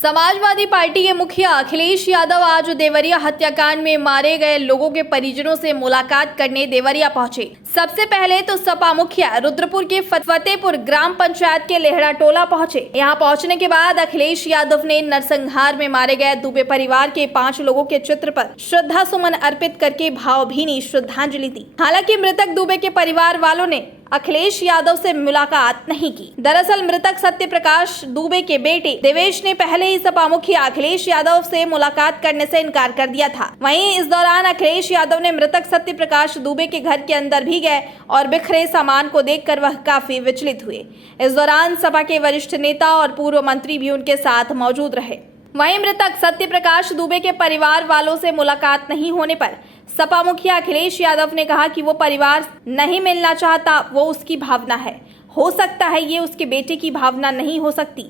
Samajwadi party के मुखिया अखिलेश यादव आज देवरिया हत्याकांड में मारे गए लोगों के परिजनों से मुलाकात करने देवरिया पहुंचे। सबसे पहले तो सपा मुखिया रुद्रपुर के फतेहपुर ग्राम पंचायत के लेहड़ा टोला पहुंचे। यहां पहुंचने के बाद अखिलेश यादव ने नरसंहार में मारे गए दुबे परिवार के 5 लोगों के चित्र पर श्रद्धा सुमन अर्पित करके भावभीनी श्रद्धांजलि दी। हालांकि मृतक दुबे के परिवार वालों ने अखिलेश यादव से मुलाकात नहीं की। दरअसल मृतक सत्य प्रकाश दुबे के बेटे देवेश ने पहले ही सपा मुखिया अखिलेश यादव से मुलाकात करने से इनकार कर दिया था। वहीं इस दौरान अखिलेश यादव ने मृतक सत्य प्रकाश दुबे के घर के अंदर भी गए और बिखरे सामान को देखकर वह काफी विचलित हुए। इस दौरान सपा के वरिष्ठ नेता और पूर्व मंत्री भी उनके साथ मौजूद रहे। वहीं मृतक सत्य प्रकाश दुबे के परिवार वालों से मुलाकात नहीं होने पर सपा मुखिया अखिलेश यादव ने कहा कि वो परिवार नहीं मिलना चाहता, वो उसकी भावना है। हो सकता है ये उसके बेटे की भावना नहीं हो सकती।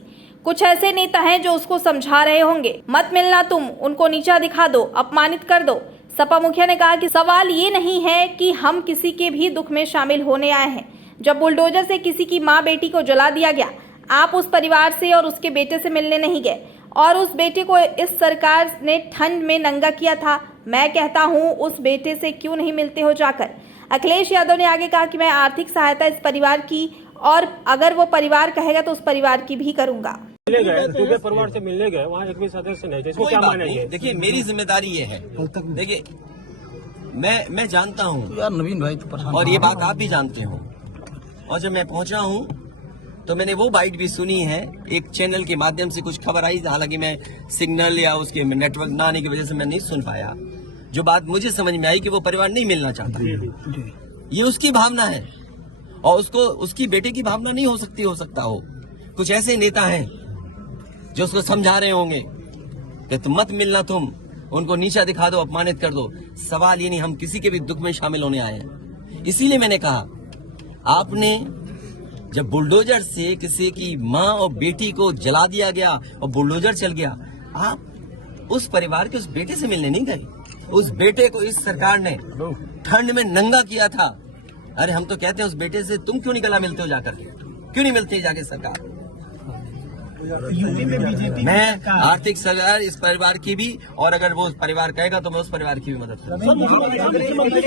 कुछ ऐसे नेता हैं जो उसको समझा रहे होंगे, मत मिलना तुम, उनको नीचा दिखा दो, अपमानित कर दो। सपा मुखिया ने कहा कि सवाल ये नहीं है कि हम किसी के भी दुख में शामिल होने आए हैं। जब बुलडोजर से किसी की माँ बेटी को जला दिया गया, आप उस परिवार से और उसके बेटे से मिलने नहीं गए और उस बेटे को इस सरकार ने ठंड में नंगा किया था। मैं कहता हूं उस बेटे से क्यों नहीं मिलते हो जाकर। अखिलेश यादव ने आगे कहा कि मैं आर्थिक सहायता इस परिवार की और अगर वो परिवार कहेगा तो उस परिवार की भी करूंगा। मिलने गए, दुबे परिवार से मिलने गए, वहाँ एक भी सदस्य नहीं थे, इसको क्या मानेंगे? देखिए मेरी जिम्मेदारी ये है, देखिए मैं जानता हूँ यार नवीन भाई तो और ये बात आप भी जानते हो। और जब मैं पहुंचा हूँ तो मैंने वो बाइट भी सुनी है, एक चैनल के माध्यम से कुछ खबर आई, हालांकि मैं सिग्नल या उसके नेटवर्क ना आने की वजह से मैं नहीं सुन पाया। जो बात मुझे समझ में आई कि वो परिवार नहीं मिलना चाहता, ये उसकी भावना है और उसको उसकी बेटे की भावना नहीं हो सकती। हो सकता हो कुछ ऐसे नेता हैं जो उसको समझा रहे होंगे कि तुम मत मिलना, तुम उनको नीचा दिखा दो, अपमानित कर दो। सवाल ये नहीं, हम किसी के भी दुख में शामिल होने आए हैं। इसीलिए मैंने कहा, आपने जब बुलडोजर से किसी की माँ और बेटी को जला दिया गया और बुलडोजर चल गया, आप उस परिवार के उस बेटे से मिलने नहीं गए। उस बेटे को इस सरकार ने ठंड में नंगा किया था। अरे हम तो कहते हैं उस बेटे से तुम क्यों नहीं गला मिलते हो जाकर, क्यों नहीं मिलते जाके सरकार। यूपी में बीजेपी मैं आर्थिक सहायता इस परिवार की भी, और अगर वो परिवार कहेगा तो मैं उस परिवार की भी मदद करूंगा।